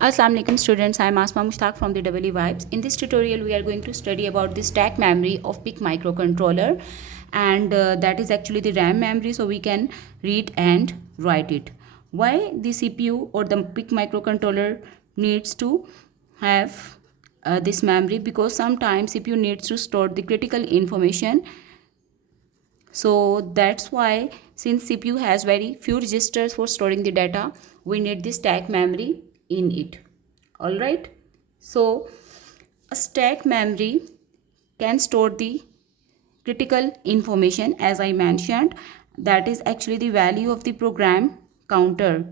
Assalamu alaikum students, I am Asma Mushtaq from the WE Vibes. In this tutorial we are going to study about the stack memory of PIC microcontroller, and that is actually the RAM memory, so we can read and write it. Why the CPU or the PIC microcontroller needs to have this memory? Because sometimes CPU needs to store the critical information, so that's why, since CPU has very few registers for storing the data, we need the stack memory in it. Alright, so a stack memory can store the critical information, as I mentioned, that is actually the value of the program counter.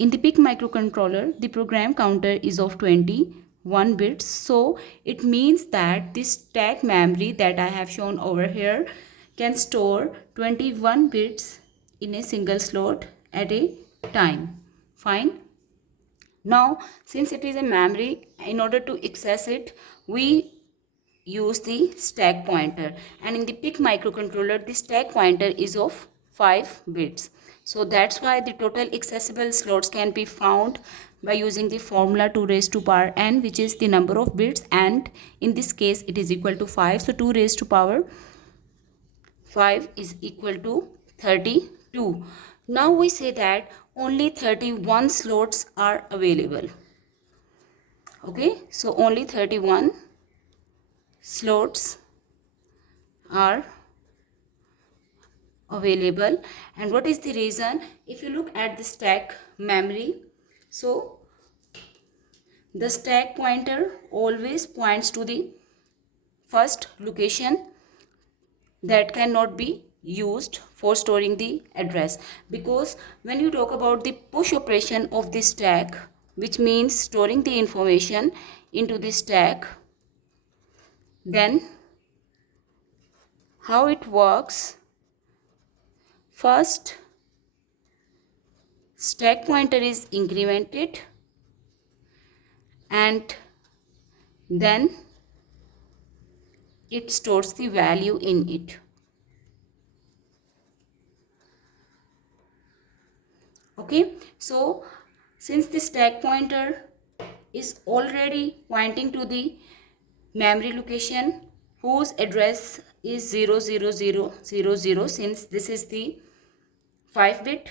In the PIC microcontroller, the program counter is of 21 bits, so it means that this stack memory that I have shown over here can store 21 bits in a single slot at a time. Fine. Now, since it is a memory, in order to access it, we use the stack pointer, and in the PIC microcontroller the stack pointer is of 5 bits. So that's why the total accessible slots can be found by using the formula 2 raised to power n, which is the number of bits, and in this case it is equal to 5, so 2 raised to power 5 is equal to 32. Now we say that only 31 slots are available. Okay, so only 31 slots are available. And what is the reason? If you look at the stack memory, so the stack pointer always points to the first location that cannot be used for storing the address, because when you talk about the push operation of the stack, which means storing the information into the stack, then how it works: first stack pointer is incremented, and then it stores the value in it. Okay, so since the stack pointer is already pointing to the memory location whose address is 00000, since this is the 5-bit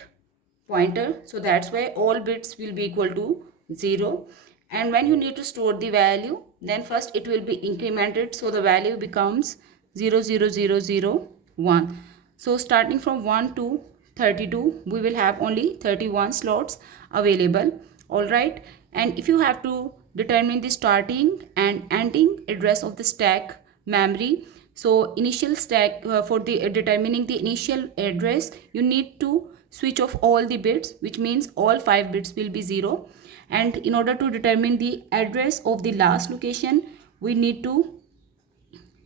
pointer, so that's why all bits will be equal to 0. And when you need to store the value, then first it will be incremented, so the value becomes 00001. So starting from 1 to 32, we will have only 31 slots available. Alright, and if you have to determine the starting and ending address of the stack memory, so initial stack, for the determining the initial address, you need to switch off all the bits, which means all 5 bits will be 0. And in order to determine the address of the last location, we need to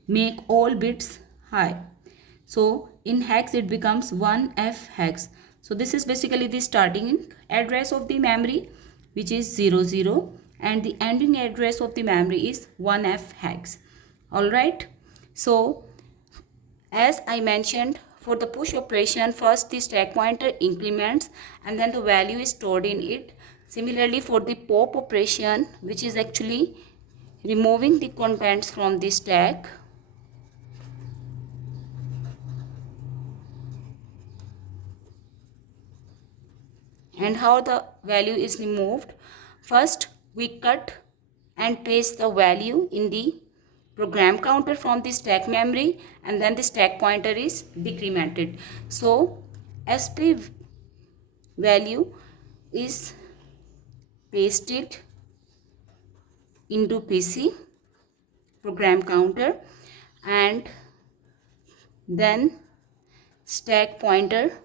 make all bits high. So in hex it becomes 1f hex. So this is basically the starting address of the memory, which is 00, and the ending address of the memory is 1f hex. Alright, so as I mentioned, for the push operation, first the stack pointer increments and then the value is stored in it. Similarly, for the pop operation, which is actually removing the contents from the stack, and how the value is removed: first we cut and paste the value in the program counter from the stack memory, and then the stack pointer is decremented. So SP value is pasted into PC program counter, and then stack pointer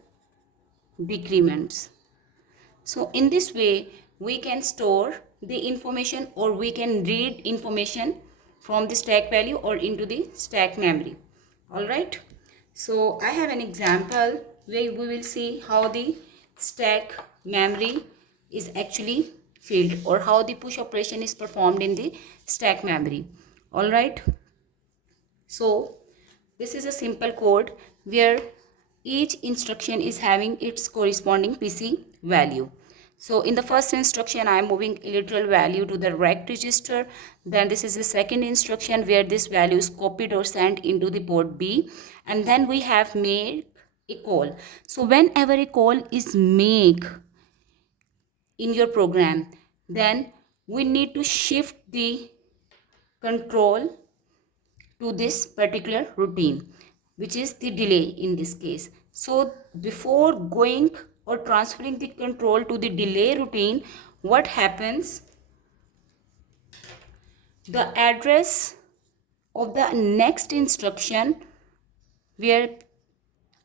decrements. So in this way we can store the information, or we can read information from the stack value or into the stack memory. Alright, so I have an example where we will see how the stack memory is actually filled, or how the push operation is performed in the stack memory. Alright, so this is a simple code where each instruction is having its corresponding PC value. So in the first instruction, I am moving a literal value to the rect register. Then this is the second instruction where this value is copied or sent into the port B. And then we have made a call. So whenever a call is made in your program, then we need to shift the control to this particular routine, which is the delay in this case. So before going or transferring the control to the delay routine, what happens? The address of the next instruction where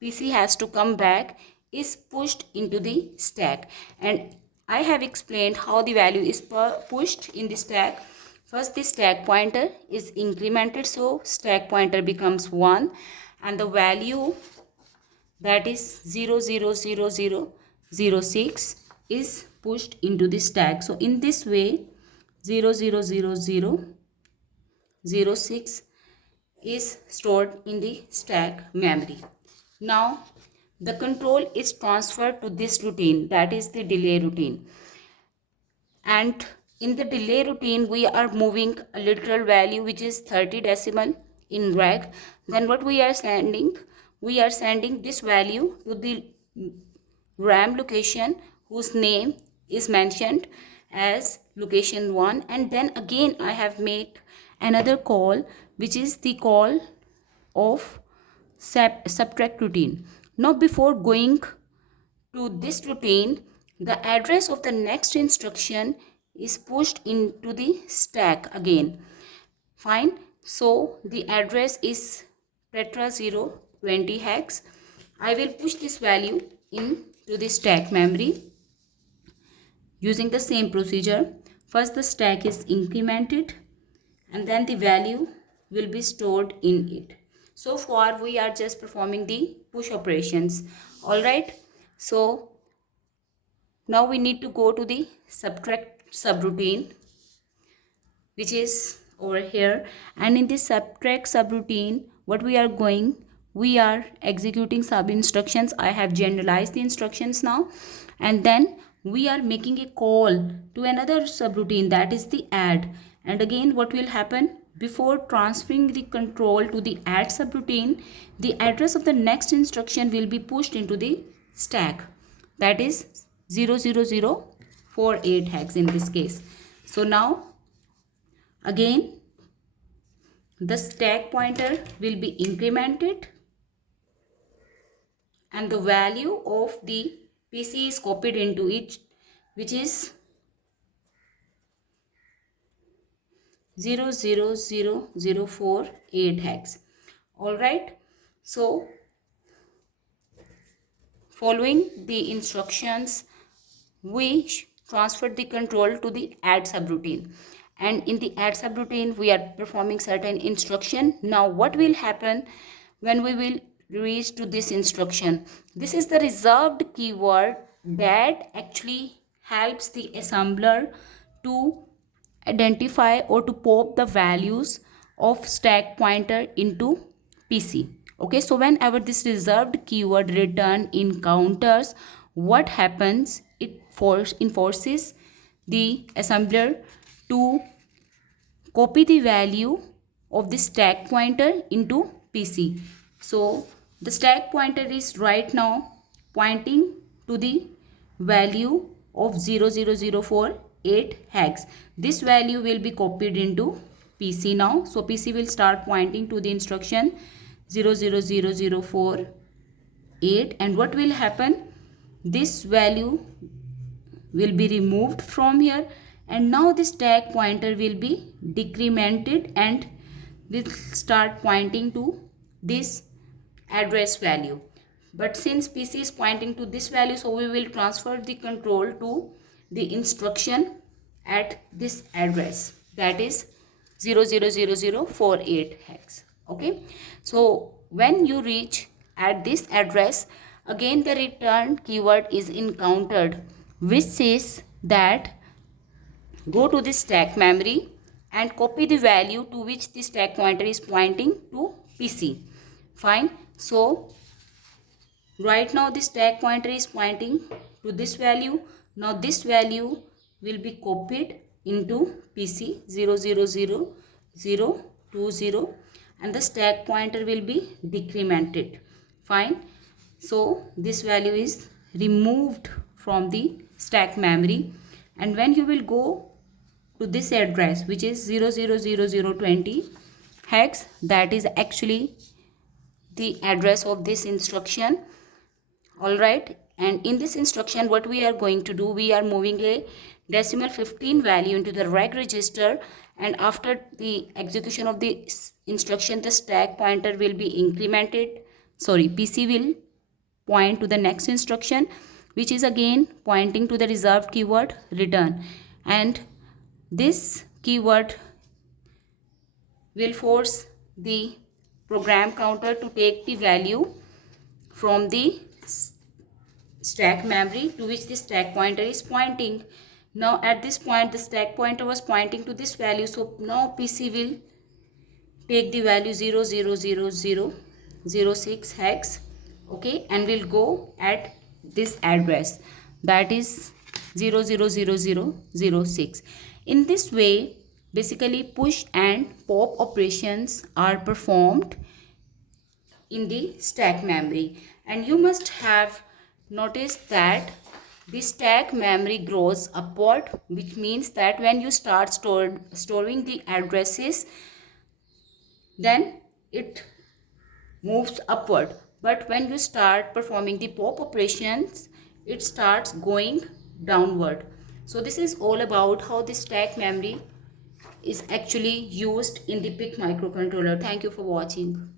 PC has to come back is pushed into the stack, and I have explained how the value is pushed in the stack. First, the stack pointer is incremented, so stack pointer becomes 1, and the value, that is 0000006, is pushed into the stack. So in this way 0000006 is stored in the stack memory. Now the control is transferred to this routine, that is the delay routine. And in the delay routine, we are moving a literal value which is 30 decimal in reg. Then what we are sending? We are sending this value to the RAM location whose name is mentioned as location 1, and then again I have made another call which is the call of subtract routine. Now before going to this routine, the address of the next instruction is pushed into the stack again. Fine. So the address is tetra 020 hex. I will push this value into the stack memory using the same procedure. First the stack is incremented and then the value will be stored in it. So far we are just performing the push operations. Alright. So now we need to go to the subtract subroutine, which is over here, and in this subtract subroutine what we are going, we are executing sub instructions. I have generalized the instructions now, and then we are making a call to another subroutine, that is the add. And again what will happen? Before transferring the control to the add subroutine, the address of the next instruction will be pushed into the stack, that is 00048 hex in this case. So now again the stack pointer will be incremented and the value of the PC is copied into it, which is 00048 hex. Alright, so following the instructions, we transferred the control to the add subroutine, and in the add subroutine we are performing certain instruction. Now what will happen when we will reach to this instruction? This is the reserved keyword that actually helps the assembler to identify or to pop the values of stack pointer into PC. Okay, so whenever this reserved keyword return encounters, what happens? It enforces the assembler to copy the value of the stack pointer into PC. So the stack pointer is right now pointing to the value of 00048 hex. This value will be copied into PC now. So PC will start pointing to the instruction 00048, and what will happen? This value will be removed from here, and now the stack pointer will be decremented and will start pointing to this address value. But since PC is pointing to this value, so we will transfer the control to the instruction at this address, that is 00048 hex. Okay, so when you reach at this address, again the return keyword is encountered, which says that go to the stack memory and copy the value to which the stack pointer is pointing to PC. Fine. So right now the stack pointer is pointing to this value. Now this value will be copied into PC 0000020 and the stack pointer will be decremented. Fine. So this value is removed from the stack memory, and when you will go to this address which is 000020 hex, that is actually the address of this instruction. All right, and in this instruction what we are going to do, we are moving a decimal 15 value into the reg register, and after the execution of the instruction the stack pointer will be incremented. PC will point to the next instruction which is again pointing to the reserved keyword return, and this keyword will force the program counter to take the value from the stack memory to which the stack pointer is pointing. Now at this point the stack pointer was pointing to this value, so now PC will take the value 000006 hex, okay, and will go at this address, that is 000006. In this way basically push and pop operations are performed in the stack memory. And you must have noticed that the stack memory grows upward, which means that when you start storing the addresses, then it moves upward, but when you start performing the pop operations it starts going downward. So this is all about how the stack memory is actually used in the PIC microcontroller. Thank you for watching.